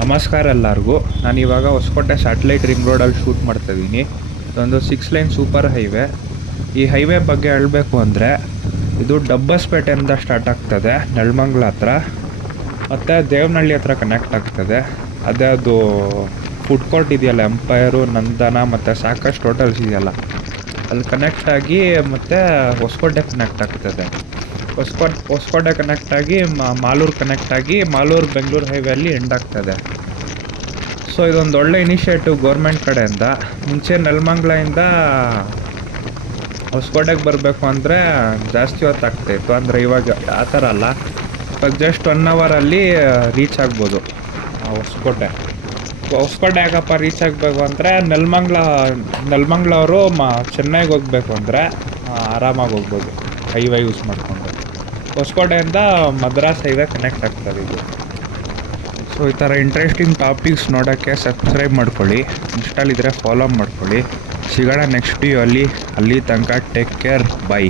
ನಮಸ್ಕಾರ ಎಲ್ಲರಿಗೂ. ನಾನಿವಾಗ ಹೊಸಕೋಟೆ ಸ್ಯಾಟಲೈಟ್ ರಿಂಗ್ ರೋಡಲ್ಲಿ ಶೂಟ್ ಮಾಡ್ತಾಯಿದ್ದೀನಿ. ಇದೊಂದು 6 ಲೈನ್ ಸೂಪರ್ ಹೈವೇ. ಈ ಹೈವೇ ಬಗ್ಗೆ ಹೇಳಬೇಕು ಅಂದರೆ ಇದು ಡಬ್ಬಸ್ಪೇಟೆಯಿಂದ ಸ್ಟಾರ್ಟ್ ಆಗ್ತದೆ, ನೆಲಮಂಗಲ ಹತ್ರ, ಮತ್ತು ದೇವನಹಳ್ಳಿ ಹತ್ರ ಕನೆಕ್ಟ್ ಆಗ್ತದೆ. ಅದೇ ಅದು ಫುಡ್ ಕೋರ್ಟ್ ಇದೆಯಲ್ಲ, ಎಂಪೈರು, ನಂದನ ಮತ್ತು ಸಾಕಷ್ಟು ಹೋಟೆಲ್ಸ್ ಇದೆಯಲ್ಲ, ಅಲ್ಲಿ ಕನೆಕ್ಟ್ ಆಗಿ ಮತ್ತು ಹೊಸಕೋಟೆ ಕನೆಕ್ಟ್ ಆಗ್ತದೆ. ಹೊಸಕೋಟೆ ಕನೆಕ್ಟ್ ಆಗಿ ಮಾಲೂರು ಕನೆಕ್ಟ್ ಆಗಿ ಮಾಲೂರು ಬೆಂಗಳೂರು ಹೈವೇಲಿ ಎಂಡ್ ಆಗ್ತದೆ. ಸೊ ಇದೊಂದು ಒಳ್ಳೆ ಇನಿಷಿಯೇಟಿವ್ ಗೌರ್ಮೆಂಟ್ ಕಡೆಯಿಂದ. ಮುಂಚೆ ನೆಲಮಂಗಲದಿಂದ ಹೊಸಕೋಟೆಗೆ ಬರಬೇಕು ಅಂದರೆ ಜಾಸ್ತಿ ಹೊತ್ತಾಗ್ತಾಯಿತ್ತು, ಅಂದರೆ ಇವಾಗ ಆ ಥರ ಅಲ್ಲ, ಇವಾಗ ಜಸ್ಟ್ 1 ಅವರಲ್ಲಿ ರೀಚ್ ಆಗ್ಬೋದು ಹೊಸಕೋಟೆ. ಯಾಕಪ್ಪ ರೀಚ್ ಆಗಬೇಕು ಅಂದರೆ ನೆಲಮಂಗ್ಲವರು ಚೆನ್ನೈಗೆ ಹೋಗ್ಬೇಕು ಅಂದರೆ ಆರಾಮಾಗಿ ಹೋಗ್ಬೋದು ಹೈವೇ ಯೂಸ್ ಮಾಡಿಕೊಂಡು. ಹೊಸಕೋಟೆಯಿಂದ ಮದ್ರಾಸ್ ಹೈವೇ ಕನೆಕ್ಟ್ ಆಗ್ತದೆ ಇದು. ಸೊ ಈ ಥರ ಇಂಟ್ರೆಸ್ಟಿಂಗ್ ಟಾಪಿಕ್ಸ್ ನೋಡೋಕ್ಕೆ ಸಬ್ಸ್ಕ್ರೈಬ್ ಮಾಡ್ಕೊಳ್ಳಿ, ಇನ್ಸ್ಟಾಲಿದ್ರೆ ಫಾಲೋ ಮಾಡ್ಕೊಳ್ಳಿ. ಸಿಗೋಣ ನೆಕ್ಸ್ಟ್ ವಿಡಿಯೋ ಅಲ್ಲಿ ತನಕ ಟೇಕ್ ಕೇರ್, ಬೈ.